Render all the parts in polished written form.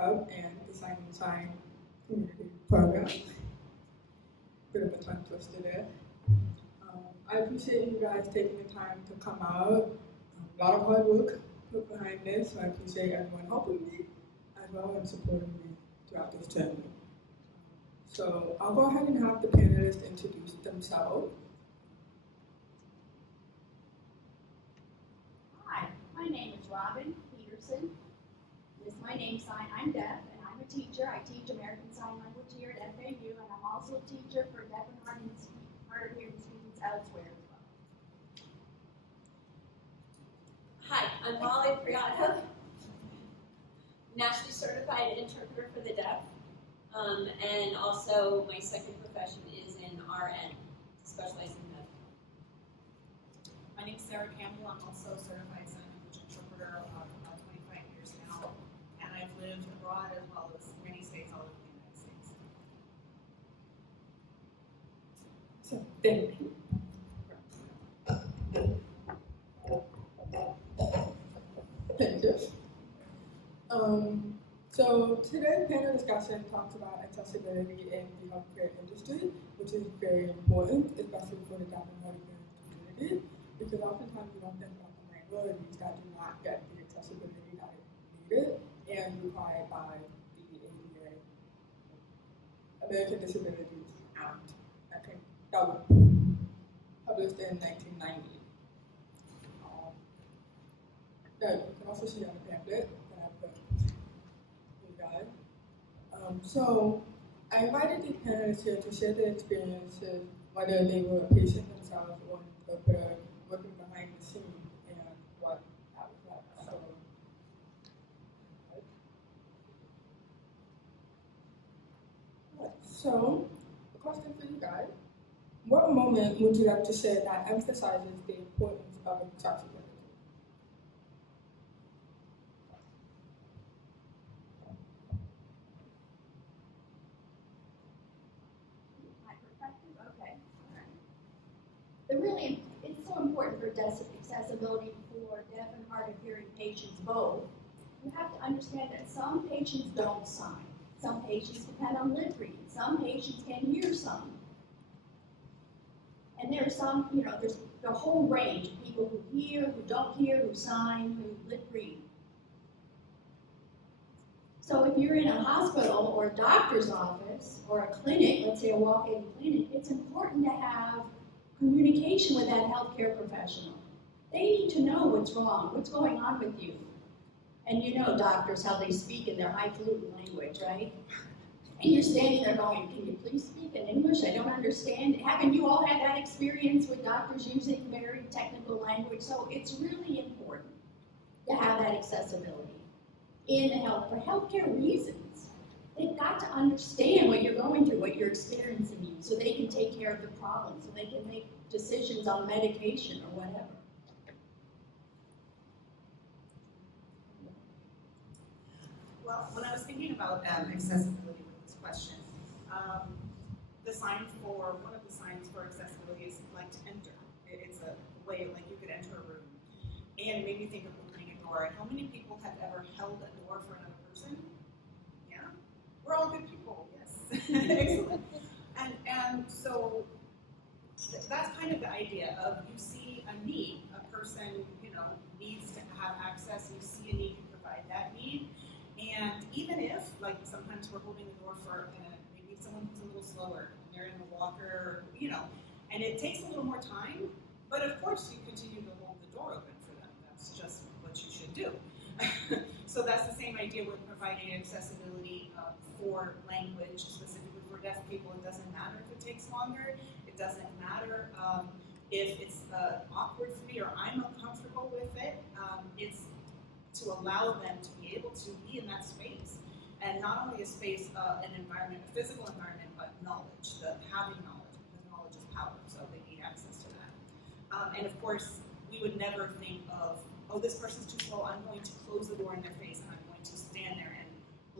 Club and the Sign and Sign community program. Bit of a tongue twister there. I appreciate you guys taking the time to come out. A lot of hard work put behind this, so I appreciate everyone helping me as well and supporting me throughout this journey. So I'll go ahead and have the panelists introduce themselves. Hi, my name is Robin Peterson. This is my name sign. I'm deaf and I'm a teacher. I teach American Sign Language here at FAU, and I'm also a teacher for deaf and hard of hearing students elsewhere as well. Hi, I'm Molly Priyato, nationally certified interpreter for the deaf, and also my second profession is in RN, specializing in medical. My name is Sarah Campbell. I'm also a certified sign language interpreter for about 25 years now, and I've lived abroad as well as many states all over the United States. So thank you. Thank you. So today's panel discussion talks about accessibility in the healthcare industry, which is very important, especially for the deaf and hard of hearing community, because oftentimes we don't think about the minorities that do not get the accessibility that is needed and required by the ADA, American Disabilities Act. I think that was published in 1990. Yeah, you can also see on the pamphlet that I put for you guys. So I invited the panelists here to share their experiences, whether they were a patient themselves or an interpreter working behind the scenes, and what that was like. So the question for you guys: what moment would you like to share that emphasizes the importance of accessibility? My perspective? Okay. All right. It's so important for accessibility for deaf and hard of hearing patients both. You have to understand that some patients don't sign. Some patients depend on lip reading. Some patients can hear some. And there are some, there's the whole range of people who hear, who don't hear, who sign, who lip read. So if you're in a hospital or a doctor's office or a clinic, let's say a walk-in clinic, it's important to have communication with that healthcare professional. They need to know what's wrong, what's going on with you. And you know doctors, how they speak in their highfalutin language, right? And you're standing there going, can you please speak in English? I don't understand. Haven't you all had that experience with doctors using very technical language? So it's really important to have that accessibility in for healthcare reasons. They've got to understand what you're going through, what you're experiencing, so they can take care of the problem, so they can make decisions on medication or whatever. Well, when I was thinking about accessibility with this question, one of the signs for accessibility is like to enter. It's a way, like you could enter a room. And it made me think of opening a door. How many people have ever held a door for another person? Yeah? We're all good people, yes. Excellent. And so that's kind of the idea of you see a need, a person, needs to have access, you see a need, you provide that need. And even if, like sometimes we're holding the door for maybe someone who's a little slower, and they're in a walker, and it takes a little more time, but of course you continue to hold the door open for them. That's just what you should do. So that's the same idea with providing accessibility for language, specifically for deaf people. It doesn't matter if it takes longer. It doesn't matter if it's awkward for me or I'm uncomfortable with it. It's to allow them to be able to be in that space. And not only a space, an environment, a physical environment, but knowledge, having knowledge, because knowledge is power, so they need access to that. And of course, we would never think of, oh, this person's too slow, I'm going to close the door in their face and I'm going to stand there and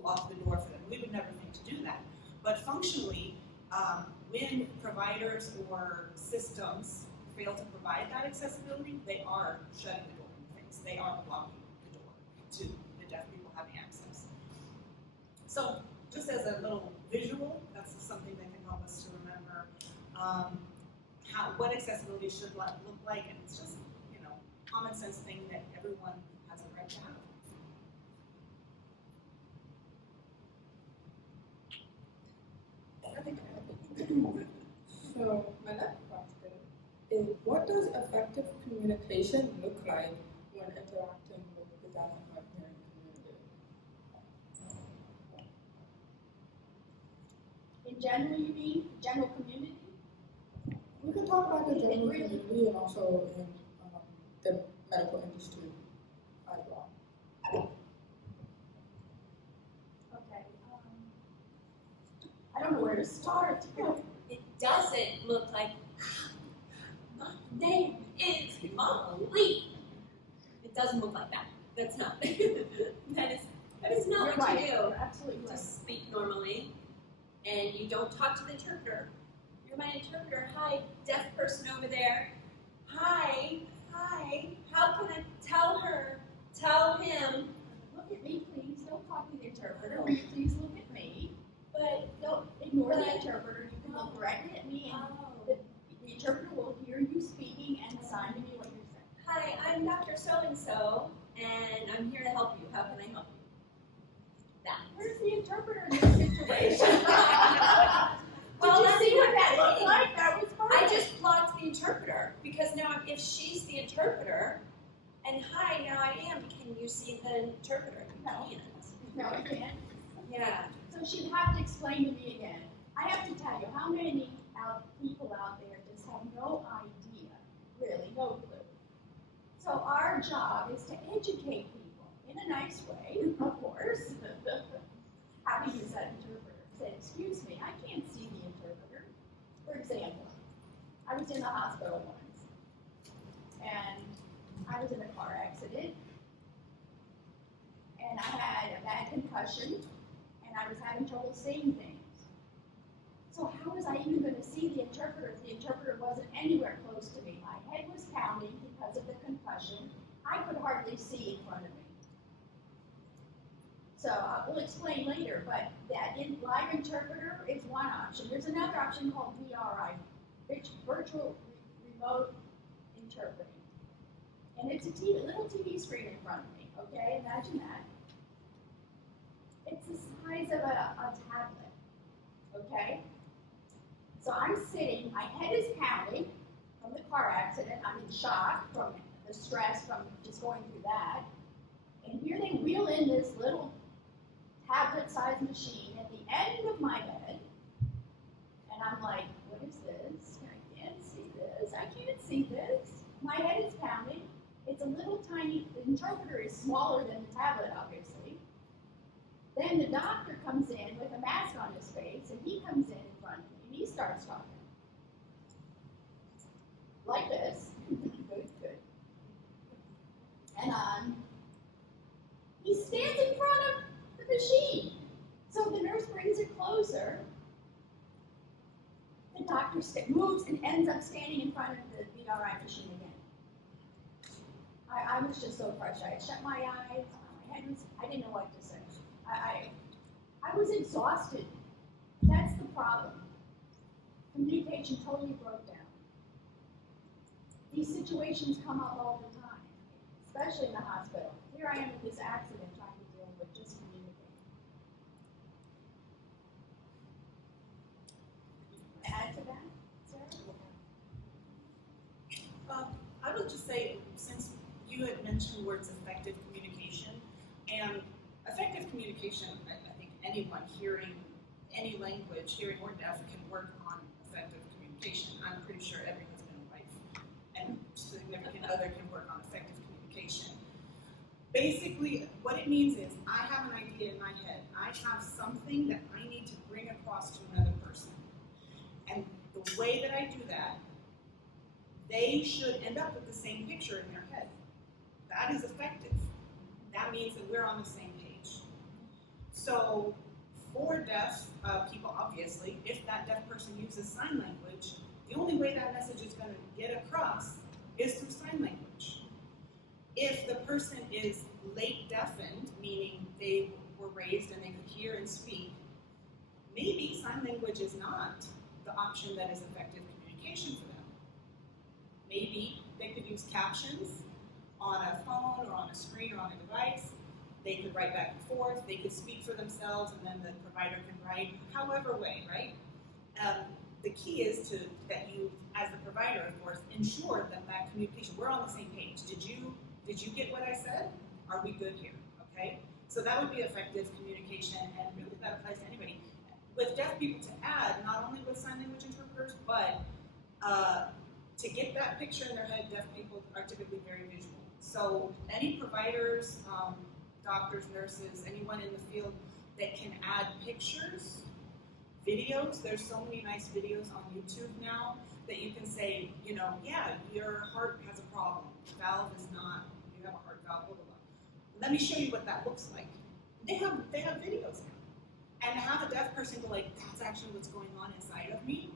block the door for them. We would never think to do that. But functionally, when providers or systems fail to provide that accessibility, they are shutting the door in the face. They are blocking the door to the deaf people having access. So just as a little visual, that's something that can help us to remember what accessibility should look like, and it's just, common sense thing that everyone has a right to have. So my next question is, what does effective communication look like when interacting with the deaf and hard of hearing community? In general, you mean? General community? We can talk about the general community and also in the medical industry as well. Okay. I don't know where to start. It doesn't look like my name is Molly. It doesn't look like that. That's not. that is not You're what right. you do. You're absolutely right. Just speak normally, and you don't talk to the interpreter. You're my interpreter. Hi, deaf person over there. Hi. How can I tell him? Look at me, please. Don't talk to the interpreter. Please look at me. But Don't ignore the interpreter. You can look directly at me, and the interpreter will hear you speaking and sign to me what you're saying. Hi, I'm Dr. So-and-so, and I'm here to help you. How can I help you? That. Where's the interpreter in this situation? Well, Did you that's see what what that I looked mean. like? That was I perfect. just plugged the interpreter because now if she's the interpreter, and hi, now I am, can you see the interpreter? You No. can't. No, I can't. Yeah. So she'd have to explain to me again. I have to tell you, how many people out there just have no idea, really, no clue. So our job is to educate people in a nice way, of course. How to use that interpreter. Say, excuse me, I can't see the interpreter. For example, I was in the hospital once, and I was in a car accident, and I had a bad concussion, and I was having trouble seeing things. So how was I even going to see the interpreter if the interpreter wasn't anywhere close to me? My head was pounding because of the concussion. I could hardly see in front of me. So I will explain later, but that live interpreter is one option. There's another option called VRI, virtual remote interpreting. And it's a little TV screen in front of me, okay? Imagine that. It's the size of a tablet, okay? So I'm sitting, my head is pounding from the car accident. I'm in shock from the stress from just going through that. And here they wheel in this little tablet-sized machine at the end of my head. And I'm like, what is this? I can't see this. I can't see this. My head is pounding. It's a little tiny, the interpreter is smaller than the tablet, obviously. Then the doctor comes in with a mask on his face, and he comes in front of me, and he starts talking. Like this. Good. And he stands in front of the machine. So the nurse brings it closer. The doctor moves and ends up standing in front of the VRI machine again. I was just so crushed. I had shut my eyes. My head was, I didn't know what to say. I was exhausted. That's the problem. Communication totally broke down. These situations come up all the time, especially in the hospital. Here I am with this accident trying to deal with just communicating. Add to that, Sarah? I would just say, since you had mentioned words effective communication, and effective communication, I think anyone hearing any language, hearing or deaf, can work on effective communication. I'm pretty sure every husband and wife and significant other can work on effective communication. Basically, what it means is I have an idea in my head. I have something that I need to bring across to another person. And the way that I do that, they should end up with the same picture in their head. That is effective. That means that we're on the same page. So for deaf people, obviously, if that deaf person uses sign language, the only way that message is going to get across is through sign language. If the person is late deafened, meaning they were raised and they could hear and speak, maybe sign language is not the option that is effective communication for them. Maybe they could use captions on a phone or on a screen or on a device. They could write back and forth. They could speak for themselves, and then the provider can write, however way, right? The key is that you, as the provider, of course, ensure that communication, we're on the same page. Did you get what I said? Are we good here? Okay? So that would be effective communication, and really that applies to anybody. With deaf people to add, not only with sign language interpreters, but to get that picture in their head, deaf people are typically very visual. So any providers, doctors, nurses, anyone in the field that can add pictures, videos, there's so many nice videos on YouTube now that you can say, yeah, your heart has a problem. The valve is not, you have a heart valve, blah, blah, blah. Let me show you what that looks like. They have videos now. And to have a deaf person go like, that's actually what's going on inside of me,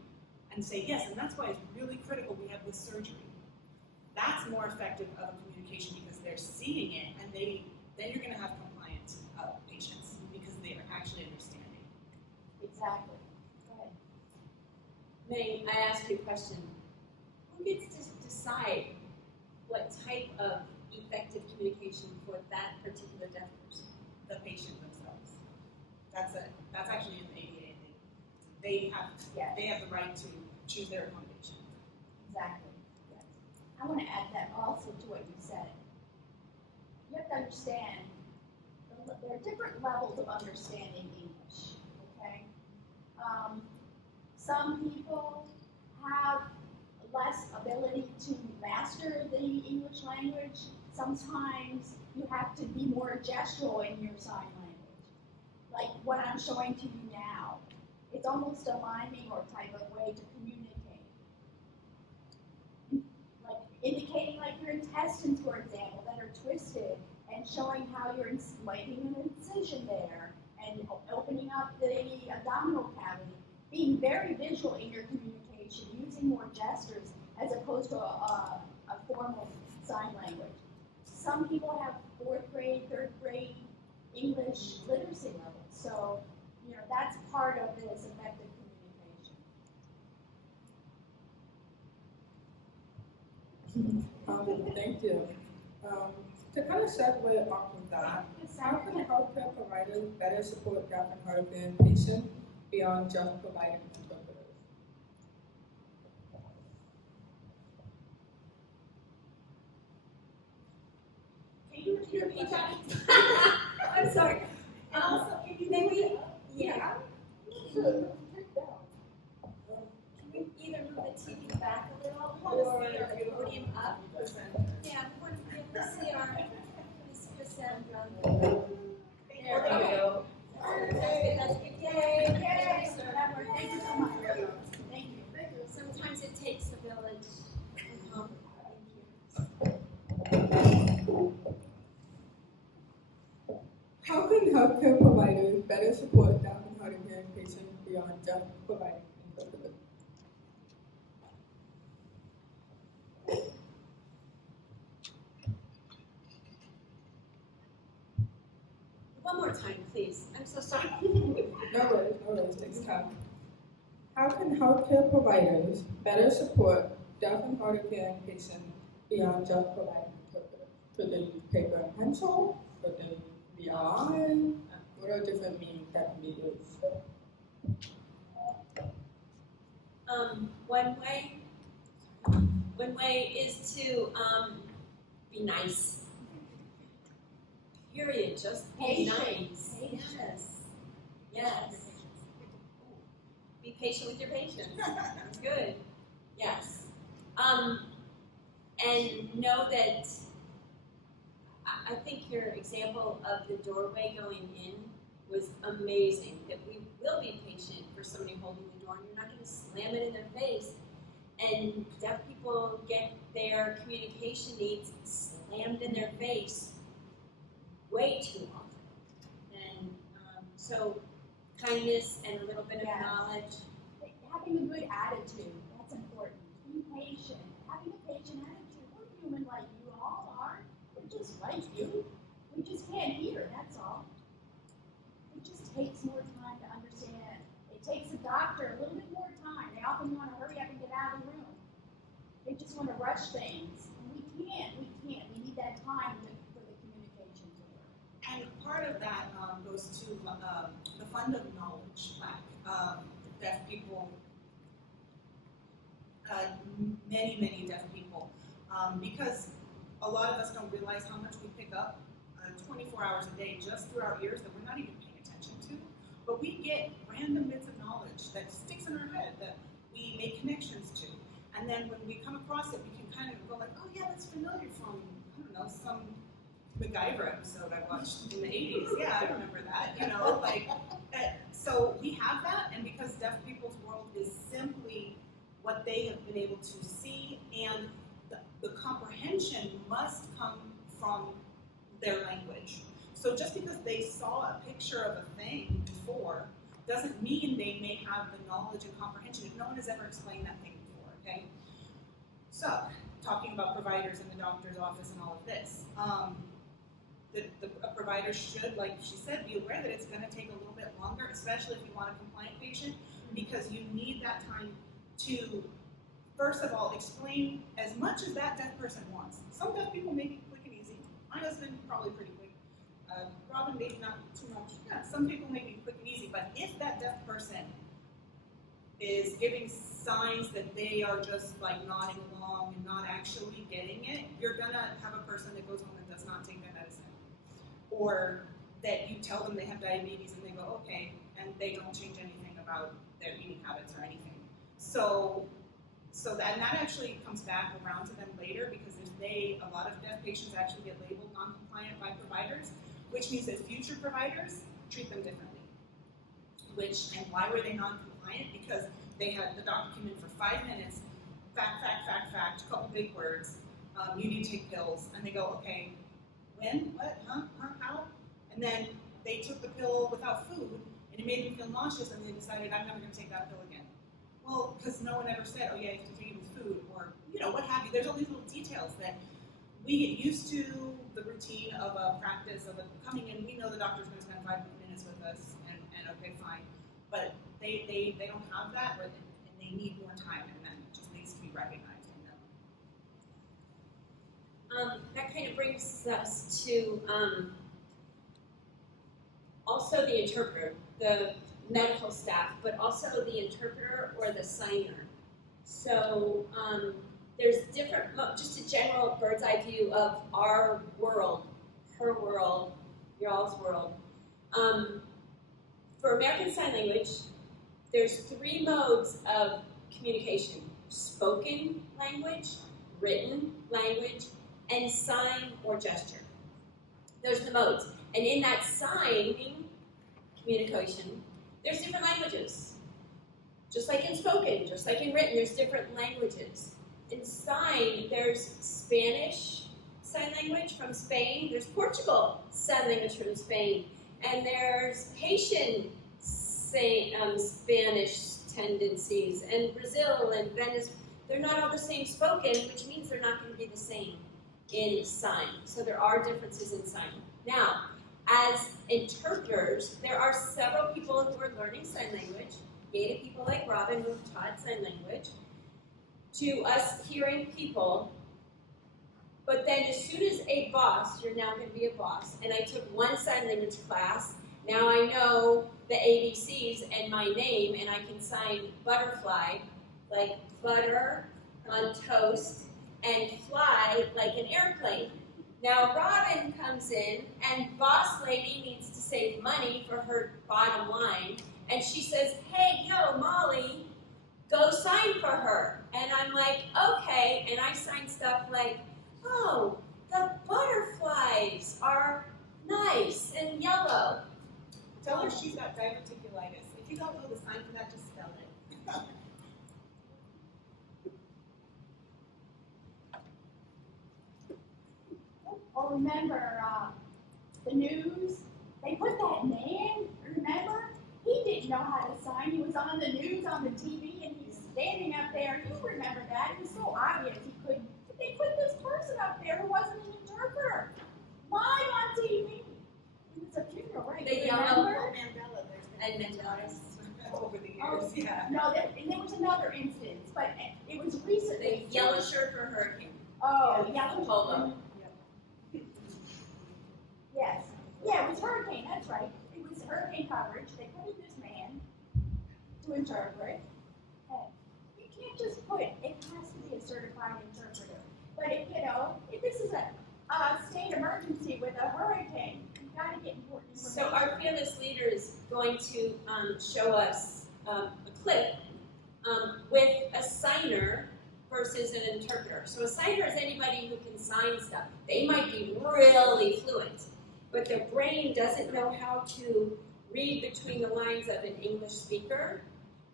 and say yes, and that's why it's really critical we have this surgery. That's more effective of a communication because they're seeing it, and then you're going to have compliant patients because they are actually understanding. Exactly. Go ahead. May I ask you a question? Who gets to decide what type of effective communication for that particular deaf person? The patient themselves. That's actually in the ADA. They have the right to choose their accommodation. Exactly. Yes. I want to add that also to what you said. You have to understand there are different levels of understanding English. Okay. Some people have less ability to master the English language. Sometimes you have to be more gestural in your sign language. Like what I'm showing to you now. It's almost a miming or type of way to communicate. Like indicating like your intestines, for example, that are twisted and showing how you're making an incision there and opening up the abdominal cavity. Being very visual in your communication, using more gestures as opposed to a formal sign language. Some people have 4th grade, 3rd grade English literacy levels, so that's part of this effective communication. Thank you. To kind of segue off of that, how can healthcare providers better support deaf and hard of hearing patients beyond just providing interpreters? Can you repeat that? I'm sorry. And also, can you maybe, yeah. Can we either move the TV back a little or the podium up? Yeah, we want to be able to see Cassandra. There we go. That's good. Yay. Yay. Thank you so much. Thank you. Sometimes it takes a village. How can healthcare providers better support deaf and hard of hearing patients beyond just providing interpreters? One more time, please. I'm so sorry. No worries, take your time. How can healthcare providers better support deaf and hard of hearing patients beyond just providing interpreters? Could they use paper and pencil? Could they use VRI? What are different means that can be used? One way is to be nice. Period. Just be Patient. nice. Yes. Yes. Be patient with your patients. That's good. Yes. And know that I think your example of the doorway going in was amazing. That we will be patient for somebody holding the door, and you're not going to slam it in their face. And deaf people get their communication needs slammed in their face way too often. And so kindness and a little bit of knowledge. Having a good attitude, that's important. Be patient. Having a patient attitude. We're human like you all are. We're just like you. We just can't hear, that's all. We just takes more time to understand. It takes a doctor a little bit more time. They often want to hurry up and get out of the room. They just want to rush things. And we can't. We need that time for the communication to work. And part of that goes to the fund of knowledge lack. Deaf people, many deaf people, because a lot of us don't realize how much we pick up 24 hours a day just through our ears that we're not even paying attention to. But we get random bits of knowledge that sticks in our head that we make connections to. And then when we come across it, we can kind of go like, oh yeah, that's familiar from, I don't know, some MacGyver episode I watched in the 80s. Yeah, I remember that, you know, like, so we have that, and because deaf people's world is simply what they have been able to see, and the comprehension must come from their language. So just because they saw a picture of a thing before doesn't mean they may have the knowledge and comprehension if no one has ever explained that thing before, okay? So, talking about providers in the doctor's office and all of this, a provider should, like she said, be aware that it's going to take a little bit longer, especially if you want a compliant patient, because you need that time to, first of all, explain as much as that deaf person wants. Some deaf people may be quick and easy. My husband probably pretty quick. Robin maybe not too much. Yeah, some people may be quick and easy, but if that deaf person is giving signs that they are just like nodding along and not actually getting it, you're gonna have a person that goes home and does not take their medicine. Or that you tell them they have diabetes and they go, okay, and they don't change anything about their eating habits or anything. So that actually comes back around to them later, because if a lot of deaf patients actually get labeled non-compliant by providers, which means that future providers treat them differently. And why were they non-compliant? Because they had the doctor come in for 5 minutes, fact, a couple big words, you need to take pills, and they go, okay, when, what, how? And then they took the pill without food, and it made them feel nauseous, and they decided, I'm never going to take that pill again. Well, because no one ever said, oh yeah, you have to take it with food, or, you know, what have you. There's all these little details that we get used to the routine of a practice of coming in. We know the doctor's going to spend 5 minutes with us, and okay, fine. But they don't have that, and they need more time, and that just needs to be recognized in them. That kind of brings us to also the interpreter, the medical staff, but also the interpreter or the signer. So there's different, just a general bird's eye view of our world, her world, y'all's world. For American Sign Language, there's 3 modes of communication: spoken language, written language, and sign or gesture. Those are the modes. And in that signing communication, there's different languages. Just like in spoken, just like in written, there's different languages. In sign, there's Spanish sign language from Spain, there's Portugal sign language from Spain, and there's Haitian Spanish tendencies, and Brazil and Venice. They're not all the same spoken, which means they're not going to be the same in sign. So there are differences in sign. Now, as interpreters, there are several people who are learning sign language, native people like Robin who have taught sign language, to us hearing people. But then as soon as a boss, you're now going to be a boss, and I took one sign language class, now I know the ABCs and my name, and I can sign butterfly, like butter on toast, and fly like an airplane. Now Robin comes in, and boss lady needs to save money for her bottom line, and she says, hey, yo, Molly, go sign for her. And I'm like, okay, and I sign stuff like, oh, the butterflies are nice and yellow. Tell her she's got diverticulitis. If you don't know the sign for that, just spell it. Or remember the news, they put that man, remember? He didn't know how to sign. He was on the news, on the TV, and he's standing up there. You remember that. It was so obvious he couldn't. But they put this person up there who wasn't an interpreter. Live on TV. It was a funeral, right? The You yellow remember? Mandela, And Mendoza. over the years, Oh, yeah. No, and there was another instance, but it was The recently. yellow shirt for hurricane. Oh, yeah. Polo. Yes. Yeah, it was hurricane, that's right. It was hurricane coverage. They put in this man to interpret. Hey, you can't just put, it has to be a certified interpreter. But if this is a state emergency with a hurricane, you gotta get important information. So our fearless leader is going to show us a clip with a signer versus an interpreter. So a signer is anybody who can sign stuff. They might be really fluent, but their brain doesn't know how to read between the lines of an English speaker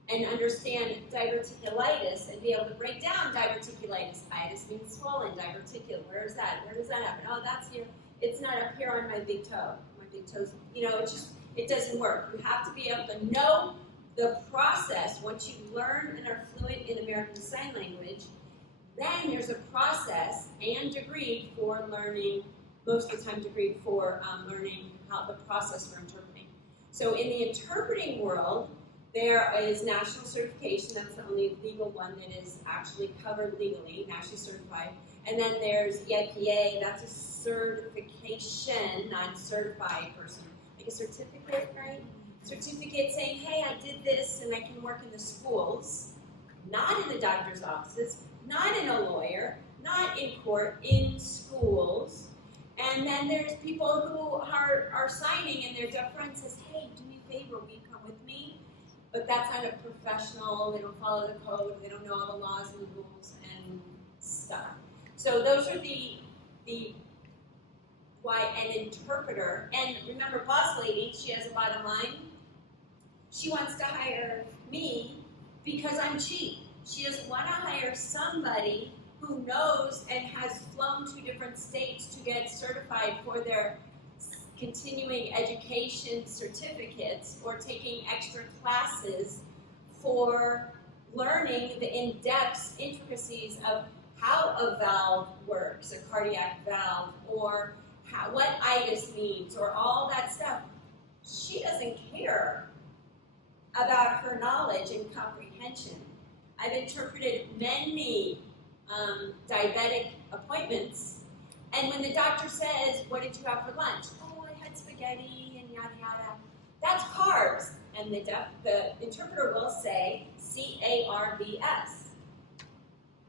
and understand diverticulitis and be able to break down diverticulitis. Itis means swollen, diverticulate. Where is that? Where does that happen? Oh, that's here. It's not up here on my big toe. My big toe's, it doesn't work. You have to be able to know the process. Once you learn and are fluent in American Sign Language, then there's a process and degree for learning, most of the time degree for learning how the process for interpreting. So in the interpreting world, there is national certification. That's the only legal one that is actually covered legally, nationally certified. And then there's EIPA, that's a certification, not certified person. Like a certificate, right? Certificate saying, hey, I did this and I can work in the schools, not in the doctor's offices, not in a lawyer, not in court, in schools. And then there's people who are signing and their deaf friend says, hey, do me a favor, will you come with me? But that's not a professional, they don't follow the code, they don't know all the laws and rules and stuff. So those are the why an interpreter, and remember Boss Lady, she has a bottom line. She wants to hire me because I'm cheap. She doesn't want to hire somebody who knows and has flown to different states to get certified for their continuing education certificates or taking extra classes for learning the in-depth intricacies of how a valve works, a cardiac valve, or what itis means, or all that stuff. She doesn't care about her knowledge and comprehension. I've interpreted many diabetic appointments, and when the doctor says, what did you have for lunch? Oh, I had spaghetti and yada yada. That's carbs, and the interpreter will say C-A-R-B-S.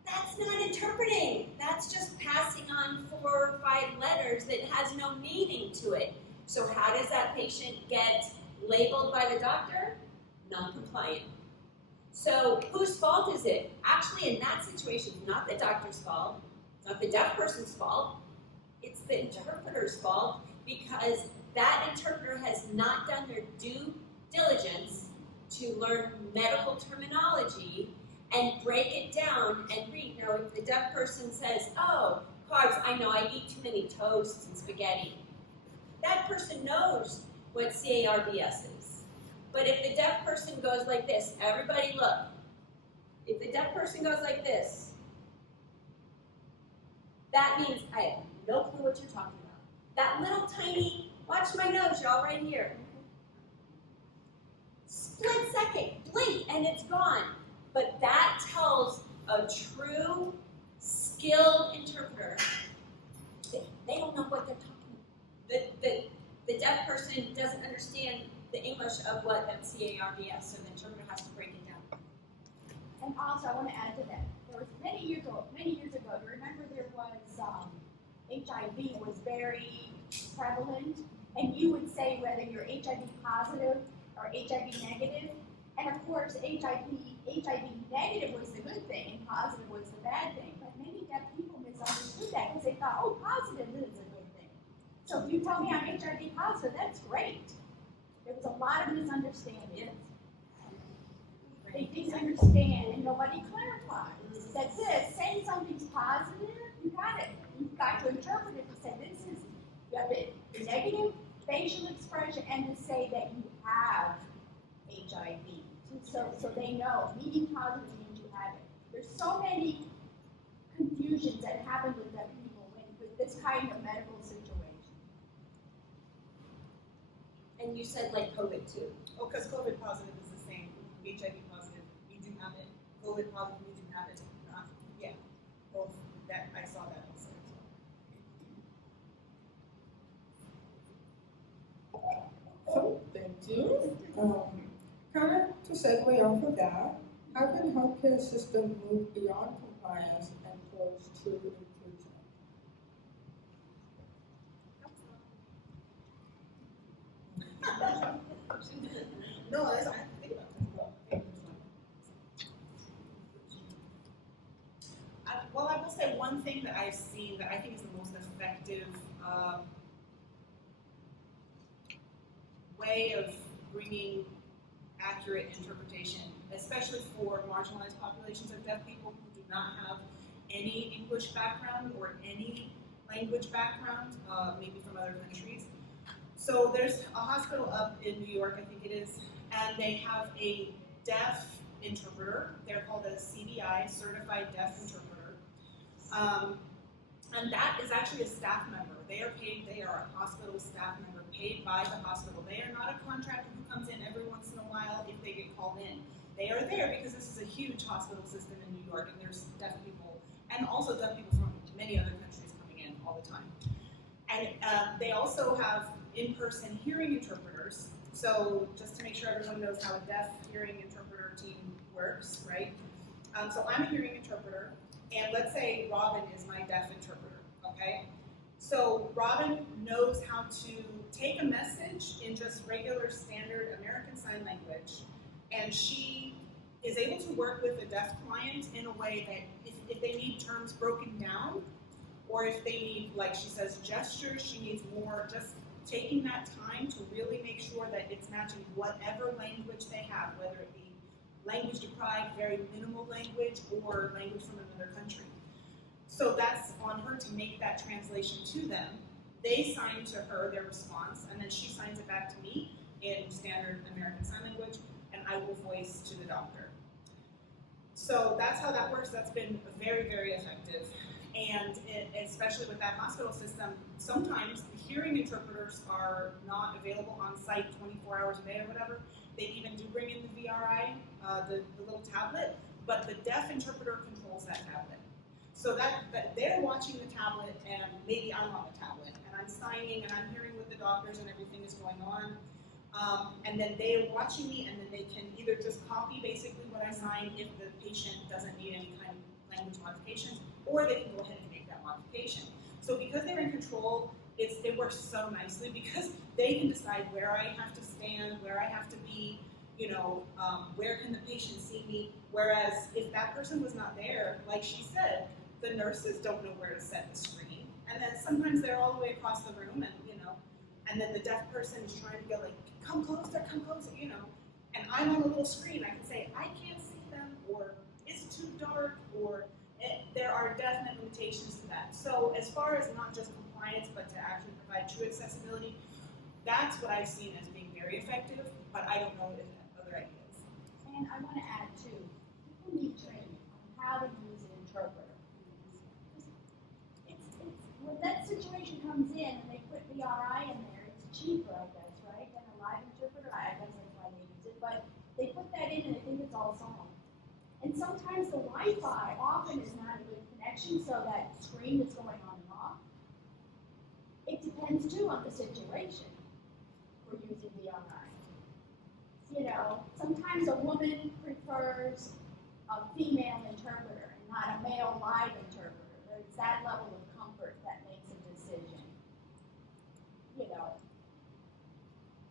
That's not interpreting. That's just passing on 4 or 5 letters that has no meaning to it. So how does that patient get labeled by the doctor? Non-compliant. So whose fault is it? Actually, in that situation, it's not the doctor's fault, it's not the deaf person's fault, it's the interpreter's fault, because that interpreter has not done their due diligence to learn medical terminology and break it down and read. Now, if the deaf person says, oh, carbs, I know I eat too many toasts and spaghetti, that person knows what CARBS is. But if the deaf person goes like this, everybody look. If the deaf person goes like this, that means I have no clue what you're talking about. That little tiny, watch my nose, y'all, right here. Split second, blink, and it's gone. But that tells a true, skilled interpreter that they don't know what they're talking about. The deaf person doesn't understand the English of what that CARBS, so the interpreter has to break it down. And also, I want to add to that. There was many years ago. You remember there was HIV was very prevalent, and you would say whether you're HIV positive or HIV negative. And of course, HIV negative was the good thing, and positive was the bad thing. But many deaf people misunderstood that because they thought, oh, positive is a good thing. So if you tell me I'm HIV positive, that's great. There was a lot of misunderstanding. They didn't understand, and nobody clarified. That says, saying something's positive, you got it. You've got to interpret it to say you have the negative facial expression, and to say that you have HIV. So they know, meaning positive means you have it. There's so many confusions that happen with deaf people with this kind of medical situation. And you said like COVID too. Oh, because COVID positive is the same. HIV positive means you have it. COVID positive means you have it. Yeah, both. That I saw that also. So, thank you. Kind of to segue off of that, how can healthcare systems move beyond compliance and towards true inclusion? No, that's I have to think about this. Well, I will say one thing that I've seen that I think is the most effective way of bringing accurate interpretation, especially for marginalized populations of deaf people who do not have any English background or any language background, maybe from other countries. So there's a hospital up in New York, I think it is, and they have a deaf interpreter. They're called a CDI, Certified Deaf Interpreter. And that is actually a staff member. They are paid, they are a hospital staff member paid by the hospital. They are not a contractor who comes in every once in a while if they get called in. They are there because this is a huge hospital system in New York and there's deaf people, and also deaf people from many other countries coming in all the time. And they also have in-person hearing interpreters. So just to make sure everyone knows how a deaf hearing interpreter team works, right? So I'm a hearing interpreter, and let's say Robin is my deaf interpreter, okay? So Robin knows how to take a message in just regular standard American Sign Language, and she is able to work with a deaf client in a way that if they need terms broken down, or if they need, like she says, gestures, she needs more, just taking that time to really make sure that it's matching whatever language they have, whether it be language deprived, very minimal language, or language from another country. So that's on her to make that translation to them. They sign to her their response, and then she signs it back to me in standard American Sign Language, and I will voice to the doctor. So that's how that works. That's been very, very effective. And especially with that hospital system, sometimes the hearing interpreters are not available on site 24 hours a day or whatever. They even do bring in the VRI, the little tablet, but the deaf interpreter controls that tablet. So that they're watching the tablet, and maybe I'm on the tablet, and I'm signing, and I'm hearing what the doctors and everything is going on. And then they're watching me, and then they can either just copy basically what I sign if the patient doesn't need any kind of language modifications, or they can go ahead and make that modification. So because they're in control, it works so nicely because they can decide where I have to stand, where I have to be, where can the patient see me. Whereas if that person was not there, like she said, the nurses don't know where to set the screen. And then sometimes they're all the way across the room, and then the deaf person is trying to go like, come closer, and I'm on a little screen. I can say, I can't see them, or it's too dark, or there are definite limitations to that. So as far as not just compliance, but to actually provide true accessibility, that's what I've seen as being very effective, but I don't know if other ideas. And I want to add too, people need training on how to use an interpreter. When that situation comes in and they put VRI in there, it's cheaper, I guess, right, than a live interpreter. I guess that's why they use it, but they put that in and they think it's all solved. And sometimes the Wi-Fi often is not a good connection, so that screen is going on and off. It depends too on the situation for using VRI. Sometimes a woman prefers a female interpreter and not a male live interpreter. There's that level of comfort that makes a decision.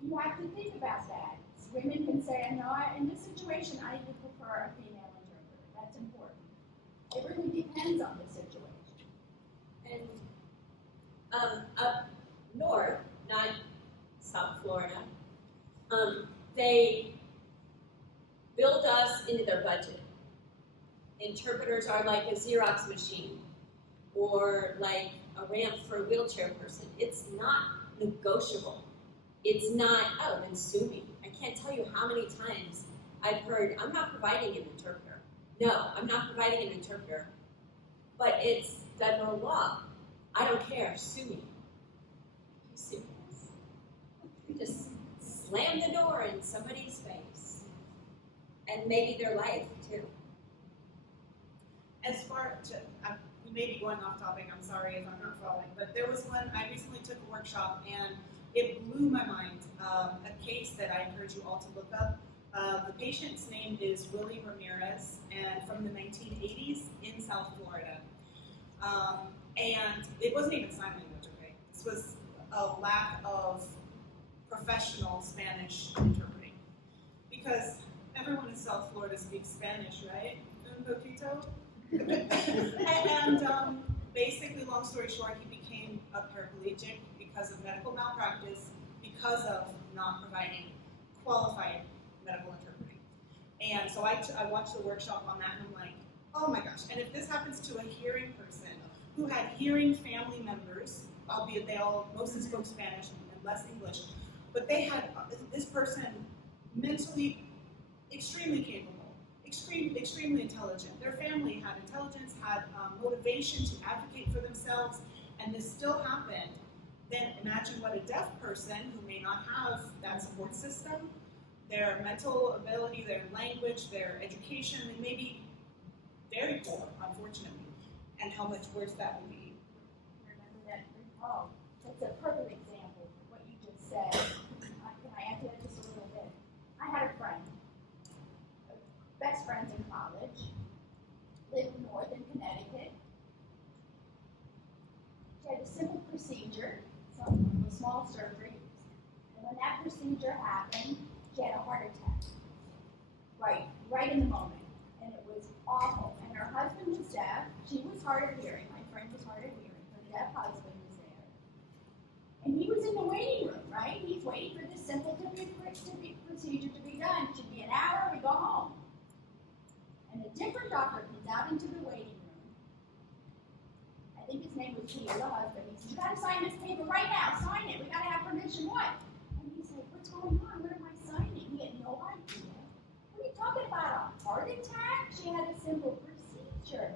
You have to think about that. Women can say, no, in this situation, I would prefer a female interpreter. That's important. It really depends on the situation. And up north, not South Florida, they build us into their budget. Interpreters are like a Xerox machine or like a ramp for a wheelchair person. It's not negotiable. It's not, oh, then sue me. I can't tell you how many times I've heard, I'm not providing an interpreter. No, I'm not providing an interpreter. But it's federal law. I don't care, sue me. You serious? Just slam the door in somebody's face. And maybe their life too. As far to, we may be going off topic, I'm sorry if I'm not following, but there was one, I recently took a workshop and it blew my mind. A case that I encourage you all to look up. The patient's name is Willie Ramirez, and from the 1980s in South Florida. And it wasn't even sign language, okay? This was a lack of professional Spanish interpreting. Because everyone in South Florida speaks Spanish, right? Un poquito? and basically, long story short, he became a paraplegic because of medical malpractice, because of not providing qualified medical interpreting. And so I watched the workshop on that, and I'm like, oh my gosh. And if this happens to a hearing person who had hearing family members, albeit they all mostly spoke Spanish and less English, but they had this person mentally extremely capable, extremely intelligent. Their family had intelligence, had motivation to advocate for themselves, and this still happened. Then imagine what a deaf person who may not have that support system, their mental ability, their language, their education, they may be very poor, unfortunately, and how much worse that would be. Remember that? Oh, that's a perfect example of what you just said. Can I add to that just a little bit? I had a friend, best friends in college, lived north in Connecticut. She had a simple procedure, a small surgery, and when that procedure happened, she had a heart attack. Right in the moment. And it was awful. And her husband was deaf. She was hard of hearing. My friend was hard of hearing. Her deaf husband was there. And he was in the waiting room, right? He's waiting for this simple procedure to be done. It should be an hour, we go home. And a different doctor comes out into the waiting room. I think his name was Peter, the husband. He said, you gotta sign this paper right now. Sign it. We gotta have permission. What? And he's like, what's going on? What am I signing? He had no idea. What are you talking about? A heart attack? She had a simple procedure.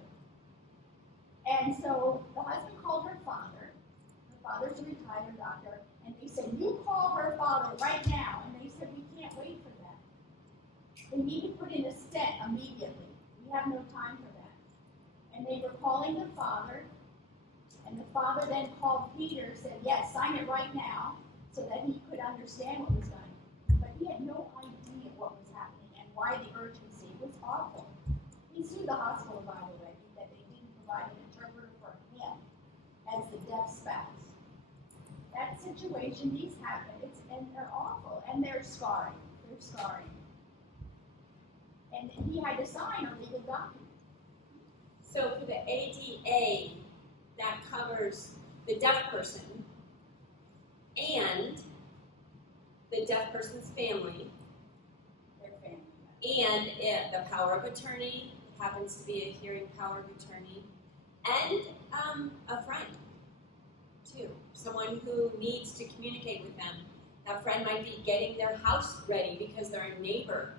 And so the husband called her father. Her father's a retired doctor. And they said, you call her father right now. And they said, we can't wait for that. They need to put in a stent immediately. We have no time for that. And they were calling the father. And the father then called Peter, said, yes, sign it right now, so that he could understand what was going on. But he had no idea what was happening and why the urgency was awful. He sued the hospital, by the way, that they didn't provide an interpreter for him as the deaf spouse. That situation, these happen, and they're awful, and they're scarring. They're scarring. And he had to sign a legal document. So for the ADA, that covers the deaf person and the deaf person's family, Their family. and if the power of attorney happens to be a hearing power of attorney, and a friend, too. Someone who needs to communicate with them. That friend might be getting their house ready because they're a neighbor,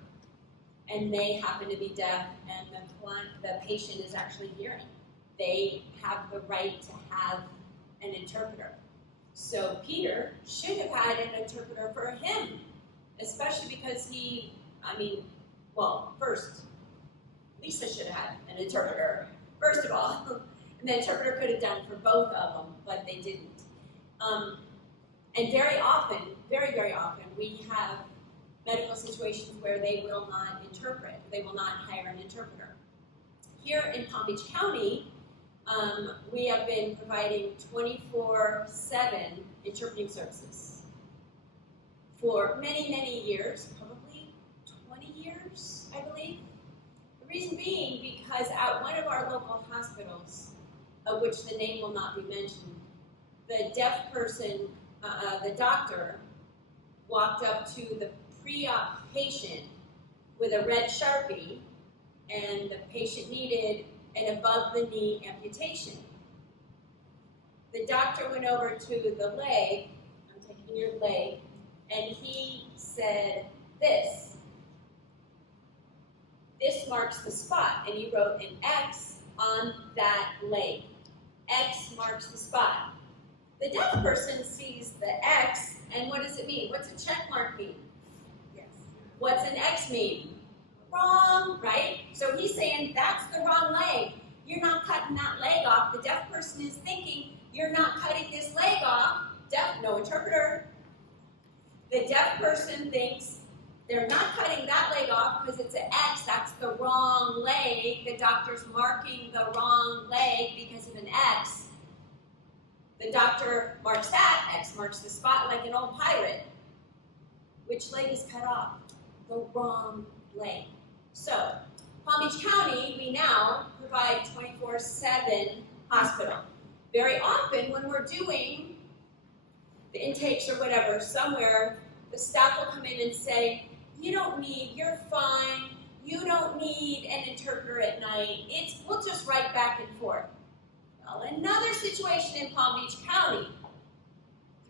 and they happen to be deaf, and the patient is actually hearing. They have the right to have an interpreter. So Peter should have had an interpreter for him, especially because first, Lisa should have had an interpreter, first of all. And the interpreter could have done for both of them, but they didn't. And very often, very, very often, we have medical situations where they will not interpret, they will not hire an interpreter. Here in Palm Beach County, we have been providing 24/7 interpreting services for many, many years, probably 20 years, I believe. The reason being because at one of our local hospitals, of which the name will not be mentioned, the deaf person, the doctor, walked up to the pre-op patient with a red Sharpie, and the patient needed an above-the-knee amputation. The doctor went over to the leg, I'm taking your leg, and he said this. This marks the spot, and he wrote an X on that leg. X marks the spot. The deaf person sees the X, and what does it mean? What's a check mark mean? What's an X mean? Wrong, right? So he's saying that's the wrong leg. You're not cutting that leg off. The deaf person is thinking, you're not cutting this leg off. Deaf, no interpreter. The deaf person thinks they're not cutting that leg off because it's an X, that's the wrong leg. The doctor's marking the wrong leg because of an X. The doctor marks that, X marks the spot like an old pirate. Which leg is cut off? The wrong leg. So, Palm Beach County, we now provide 24/7 hospital. Very often when we're doing the intakes or whatever, somewhere, the staff will come in and say, you're fine, you don't need an interpreter at night, we'll just write back and forth. Well, another situation in Palm Beach County,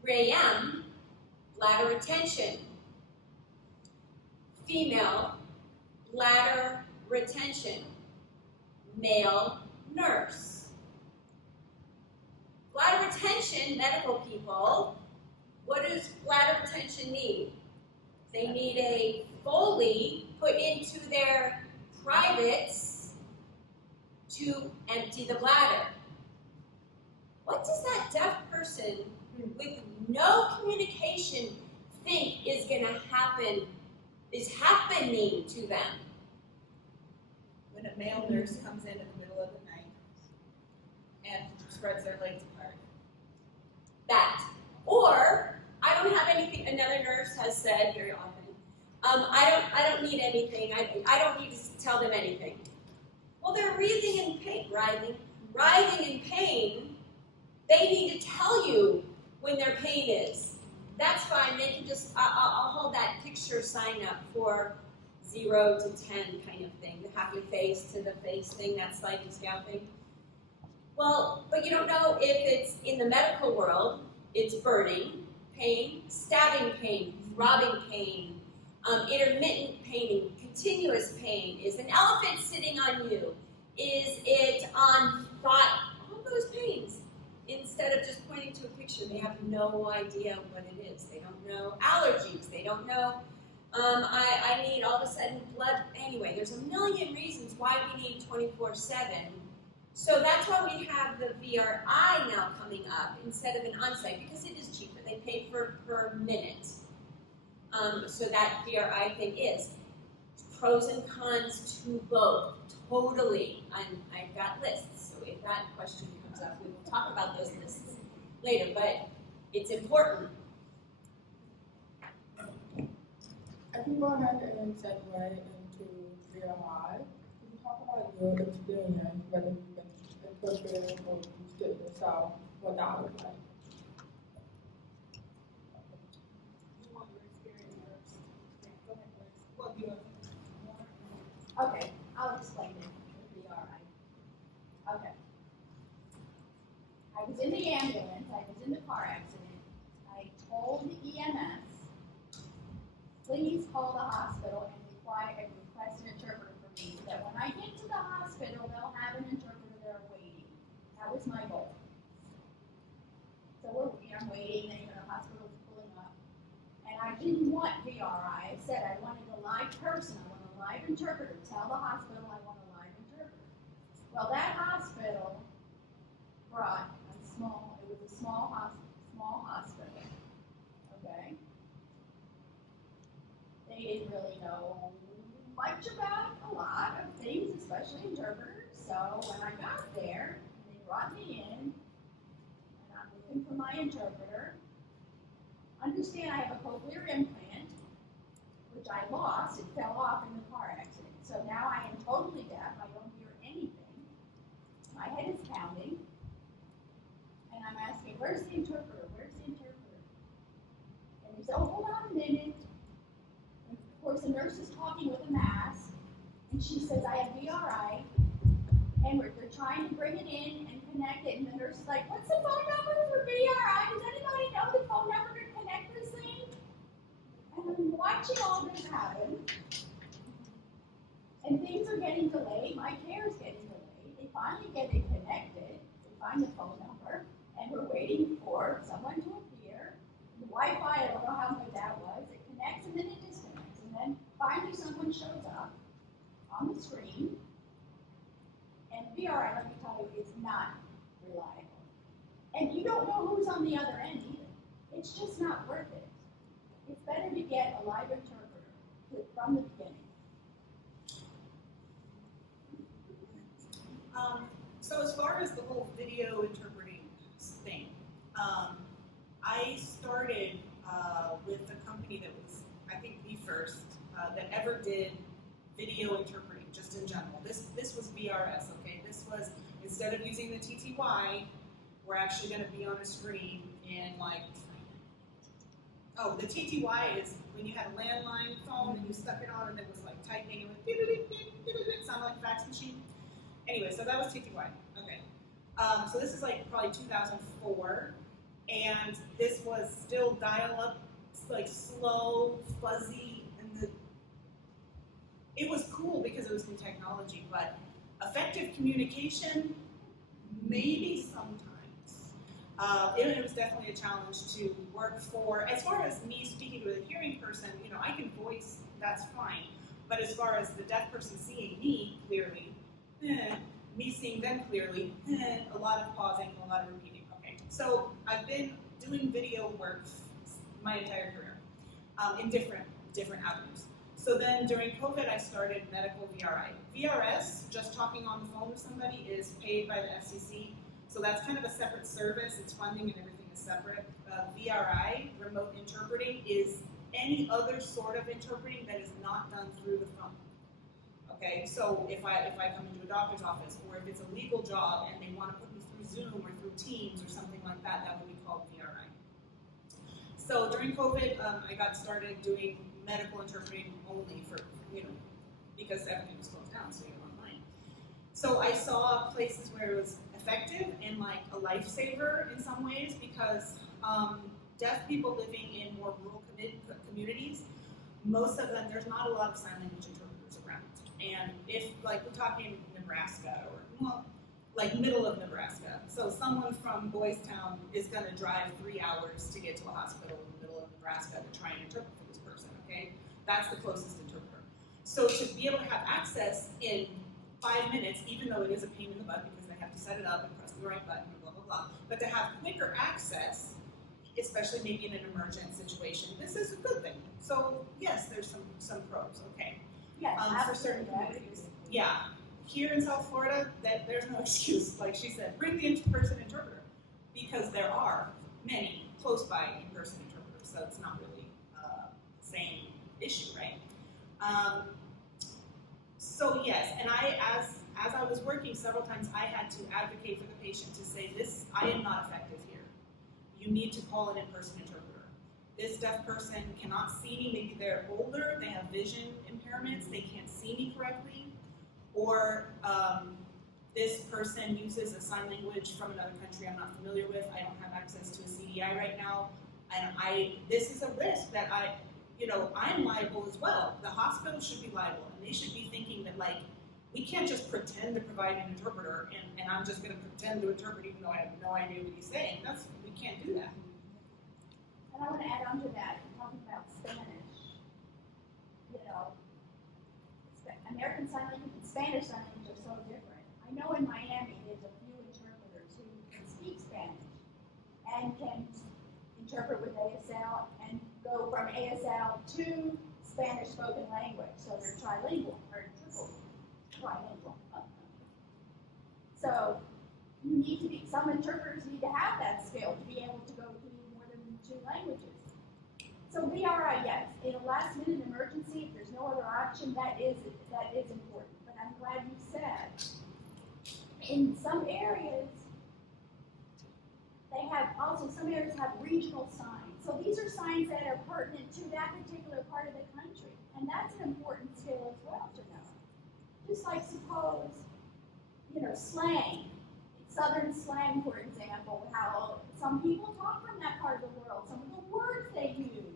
3 a.m., bladder retention. Female, bladder retention. Male, nurse. Bladder retention, medical people, what does bladder retention need? They need a Foley put into their privates to empty the bladder. What does that deaf person with no communication think is going to happen, is happening to them? When a male nurse comes in the middle of the night and spreads their legs apart. That. Or, I don't have anything, another nurse has said very often, I don't need anything, I don't need to tell them anything. Well, they're writhing in pain, writhing in pain. They need to tell you when their pain is. That's fine, they can just, I'll hold that picture sign up for 0 to 10 kind of thing, the happy face to the face thing, that's sliding scalping. Well, but you don't know if it's in the medical world, it's burning pain, stabbing pain, throbbing pain, intermittent pain, continuous pain. Is an elephant sitting on you? Is it on thought? All those pains. Instead of just pointing to a picture, they have no idea what it is. They don't know allergies. They don't know, I need all of a sudden blood. Anyway, there's a million reasons why we need 24/7. So that's why we have the VRI now coming up instead of an on-site, because it is cheaper. They pay per minute. So that VRI thing is pros and cons to both. Totally. I've got lists, so if that question comes up, we will talk about those lists later, but it's important. I can go ahead and segue into VRI. Can you talk about your experience, whether you've been interpreting or used it yourself, what that was like? You want your experience first? Yeah, go ahead first. What do you want? Okay, I'll explain it. It'll be all right. Okay. I was in the ambulance. I was in the car accident. I told the EMS, please call the hospital and request an interpreter for me, so that when I get to the hospital, they'll have an interpreter there waiting. That was my goal. So I'm waiting, and the hospital's pulling up. And I didn't want VRI. I said I wanted a live person. I want a live interpreter. Tell the hospital I want a live interpreter. Well, that hospital brought it was a small hospital. Okay? They didn't really know much about a lot of things, especially interpreters. So when I got there, they brought me in, and I'm looking for my interpreter. Understand I have a cochlear implant, which I lost. It fell off in the car accident. So now I am totally deaf. I don't hear anything. My head is pounding. And I'm asking, where's the interpreter? Where's the interpreter? And they say, oh, hold on a minute. And of course, the nurse is talking with a mask. And she says, I have VRI. And they're trying to bring it in and connect it. And the nurse is like, what's the phone number for VRI? Does anybody know the phone number to connect this thing? And I'm watching all this happen. And things are getting delayed. My care is getting delayed. They finally get it connected. They find the phone number. And we're waiting for someone to appear. The Wi-Fi, I don't know how good that was. It connects and then it disconnects. And then 5 finally someone shows up on the screen, and VRI, let me tell you, is not reliable. And you don't know who's on the other end either. It's just not worth it. It's better to get a live interpreter from the beginning. So as far as the whole video interpreting thing, I started with a company that was, I think, the first that ever did video interpreting, just in general. This was VRS, okay? This was, instead of using the TTY, we're actually going to be on a screen and like, oh, the TTY is when you had a landline phone and you stuck it on and it was like typing, it would sound like a fax machine. Anyway, so that was TTY, okay. So this is like probably 2004, and this was still dial-up, like slow, fuzzy, and it was cool because it was new technology, but effective communication, maybe sometimes. It was definitely a challenge to work for. As far as me speaking to a hearing person, you know, I can voice, that's fine. But as far as the deaf person seeing me clearly, me seeing them clearly, a lot of pausing, a lot of repeating. Okay, so I've been doing video work my entire career in different avenues. So then during COVID, I started medical VRI. VRS, just talking on the phone with somebody, is paid by the FCC. So that's kind of a separate service. Its funding and everything is separate. VRI, remote interpreting, is any other sort of interpreting that is not done through the phone. Okay, so if I come into a doctor's office, or if it's a legal job and they want to put me through Zoom or through Teams or something like that, that would be called VRI. So during COVID, I got started doing medical interpreting only for, you know, because everything was closed down, so you're online. So I saw places where it was effective and like a lifesaver in some ways, because deaf people living in more rural communities, most of them, there's not a lot of sign language interpreters around. And if, like, we're talking Nebraska, or, well, like middle of Nebraska, so someone from Boys Town is going to drive 3 hours to get to a hospital in the middle of Nebraska to try and interpret for this person, okay? That's the closest interpreter. So to be able to have access in 5 minutes, even though it is a pain in the butt because they have to set it up and press the right button and blah, blah, blah, but to have quicker access, especially maybe in an emergent situation, this is a good thing. So yes, there's some pros, okay. Yes, For certain communities. Yeah, here in South Florida, there's no excuse. Like she said, bring the in-person interpreter, because there are many close by in-person interpreters, so it's not really the same issue, right? So yes, and as I was working several times, I had to advocate for the patient to say, this, I am not effective here. You need to call an in-person interpreter. This deaf person cannot see me, maybe they're older, they have vision impairments, they can't see me correctly, or this person uses a sign language from another country I'm not familiar with, I don't have access to a CDI right now, and this is a risk that I'm liable as well. The hospital should be liable, and they should be thinking that, like, we can't just pretend to provide an interpreter, and I'm just going to pretend to interpret even though I have no idea what he's saying. We can't do that. And I want to add on to that, talking about Spanish. You know, American Sign Language and Spanish Sign Language are so different. I know in Miami there's a few interpreters who can speak Spanish and can interpret with ASL and go from ASL to Spanish spoken language. So they're trilingual, or trilingual. So you need to be, some interpreters need to have that skill to be able to go to more than 2 languages. So VRI, yes, in a last minute emergency, if there's no other option, that is important. But I'm glad you said, in some areas, some areas have regional signs. So these are signs that are pertinent to that particular part of the country. And that's an important skill as well to know. Just like suppose, slang, Southern slang, for example, how some people talk from that part of the world, some of the words they use,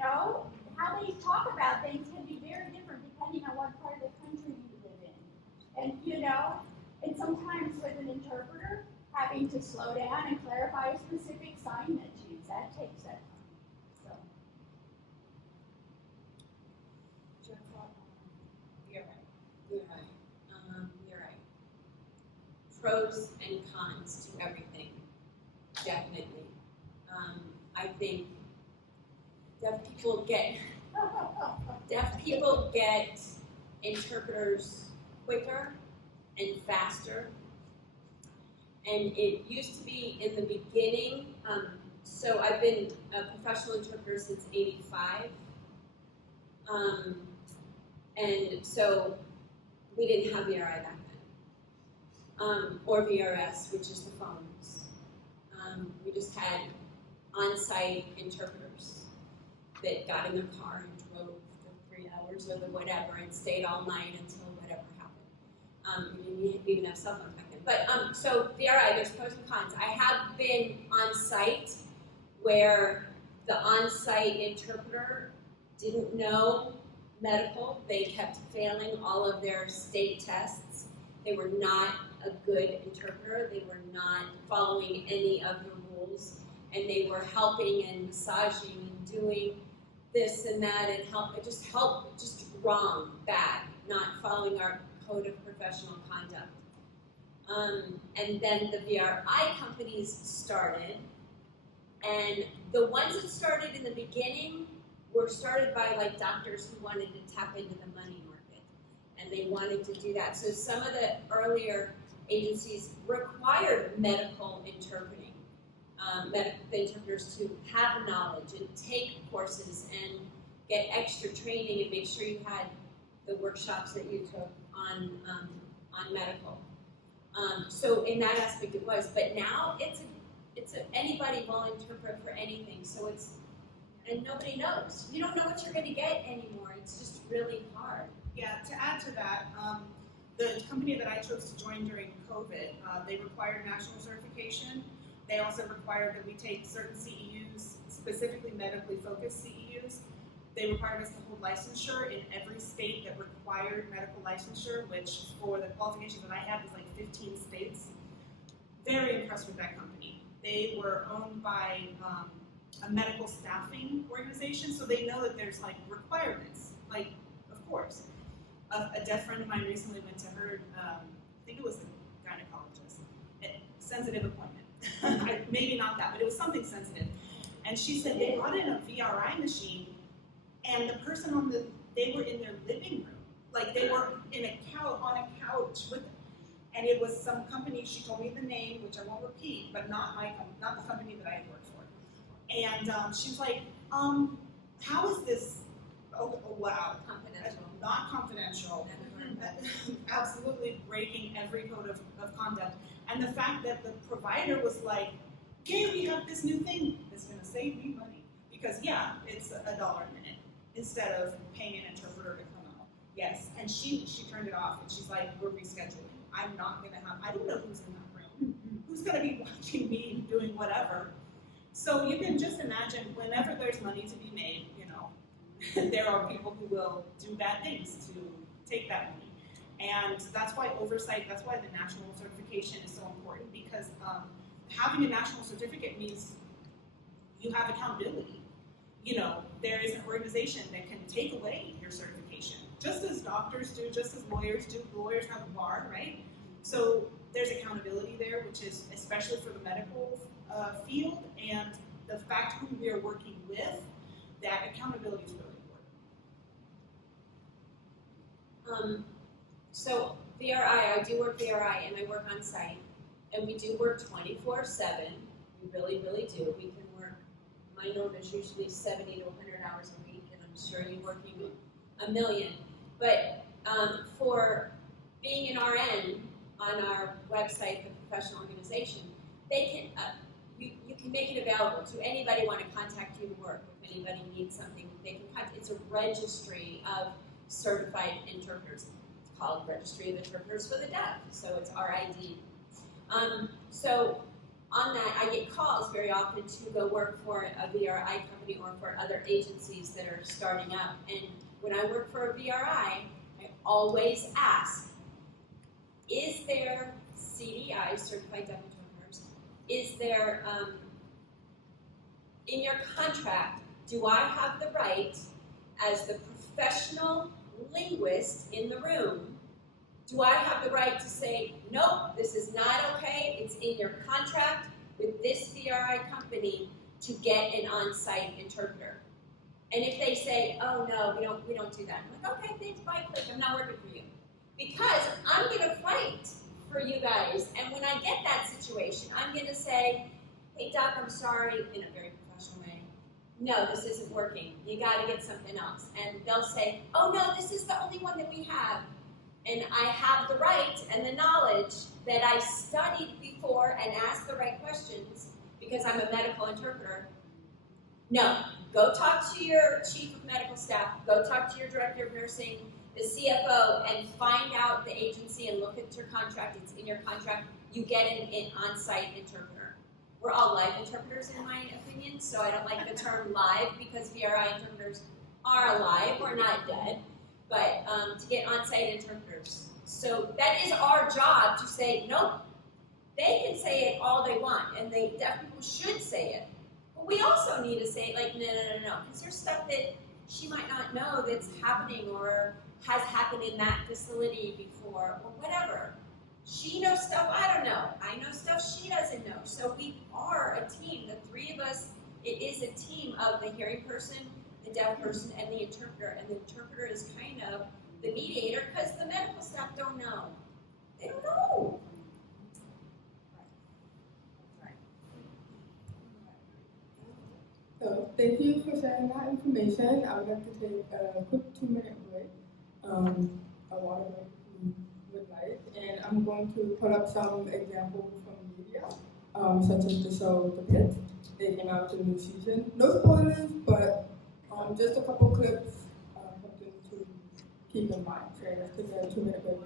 how they talk about things can be very different depending on what part of the country you live in. And sometimes with an interpreter, having to slow down and clarify a specific sign that's used, that takes that time. So. pros and cons to everything, definitely. I think deaf people get interpreters quicker and faster. And it used to be in the beginning, so I've been a professional interpreter since '85. And so we didn't have VRI back then, or VRS, which is the phones. We just had on-site interpreters that got in their car and drove for 3 hours or whatever and stayed all night until whatever happened. We didn't even have cell phones back then. But so VRI, there's pros and cons. I have been on-site where the on-site interpreter didn't know medical. They kept failing all of their state tests. They were not a good interpreter. They were not following any of the rules. And they were helping and massaging and doing this and that and just wrong, bad, not following our code of professional conduct. And then the VRI companies started, and the ones that started in the beginning were started by like doctors who wanted to tap into the money market, and they wanted to do that. So some of the earlier agencies required medical interpreting, the interpreters to have knowledge and take courses and get extra training and make sure you had the workshops that you took on medical. So in that aspect it was, but now anybody will interpret for anything. So and nobody knows. You don't know what you're going to get anymore. It's just really hard. Yeah, to add to that, the company that I chose to join during COVID, they required national certification. They also required that we take certain CEUs, specifically medically focused CEUs. They required us to hold licensure in every state that required medical licensure, which for the qualifications that I had was like 15 states. Very impressed with that company. They were owned by a medical staffing organization, so they know that there's like requirements, like, of course. A deaf friend of mine recently went to her, I think it was a gynecologist, sensitive appointment. Maybe not that, but it was something sensitive. And she said they brought in a VRI machine, and the person they were in their living room, like they were on a couch with, and it was some company. She told me the name, which I won't repeat, but not the company that I had worked for. And she was like, "How is this? Oh wow, Confidential. Not confidential." Absolutely breaking every code of conduct. And the fact that the provider was like, "Yeah, we have this new thing that's going to save me money." Because yeah, it's $1 a minute instead of paying an interpreter to come out. Yes, and she turned it off and she's like, "We're rescheduling. I'm not going to have, I don't know who's in that room. Who's going to be watching me doing whatever." So you can just imagine whenever there's money to be made, there are people who will do bad things to take that money. And that's why oversight, that's why the national certification is so important, because having a national certificate means you have accountability. There is an organization that can take away your certification, just as doctors do, just as lawyers do. Lawyers have a bar, right? So there's accountability there, which is especially for the medical field, and the fact who we are working with, that accountability is really important. So VRI, I do work VRI, and I work on site, and we do work 24/7. We really, really do. We can work. My norm is usually 70 to 100 hours a week, and I'm sure you're working a million. But for being an RN on our website, the professional organization, they can you can make it available to anybody want to contact you to work. If anybody needs something, they can contact. It's a registry of certified interpreters. It's called Registry of Interpreters for the Deaf, so it's RID. So on that, I get calls very often to go work for a VRI company or for other agencies that are starting up. And when I work for a VRI, I always ask, is there CDI, Certified Deaf Interpreters, is there, in your contract, do I have the right, as the professional linguist in the room, Do I have the right to say, nope, this is not okay, it's in your contract with this VRI company to get an on-site interpreter? And if they say, oh no, we don't do that, I'm like, okay, thanks, bye, click, I'm not working for you. Because I'm gonna fight for you guys, and when I get that situation, I'm gonna say, hey doc, I'm sorry, in a very professional way, no, this isn't working, you gotta get something else. And they'll say, oh no, this is the only one that we have. And I have the right and the knowledge that I studied before and asked the right questions because I'm a medical interpreter. No, go talk to your chief of medical staff, go talk to your director of nursing, the CFO, and find out the agency and look at your contract. It's in your contract. You get an on-site interpreter. We're all live interpreters in my opinion, so I don't like the term live because VRI interpreters are alive, we're not dead. But to get on-site interpreters. So that is our job to say, nope, they can say it all they want, and deaf people should say it. But we also need to say, like, no, because there's stuff that she might not know that's happening or has happened in that facility before, or whatever. She knows stuff I don't know. I know stuff she doesn't know. So we are a team. The three of us, it is a team of the hearing person, the deaf person, and the interpreter. And the interpreter is kind of the mediator because the medical staff don't know. They don't know. So thank you for sharing that information. I would like to take a quick 2-minute break, a water break if you would like. And I'm going to put up some examples from media, such as the show The Pit. They came out with a new season. No spoilers, but just a couple clips, something to keep in mind. So let's take a 2-minute break.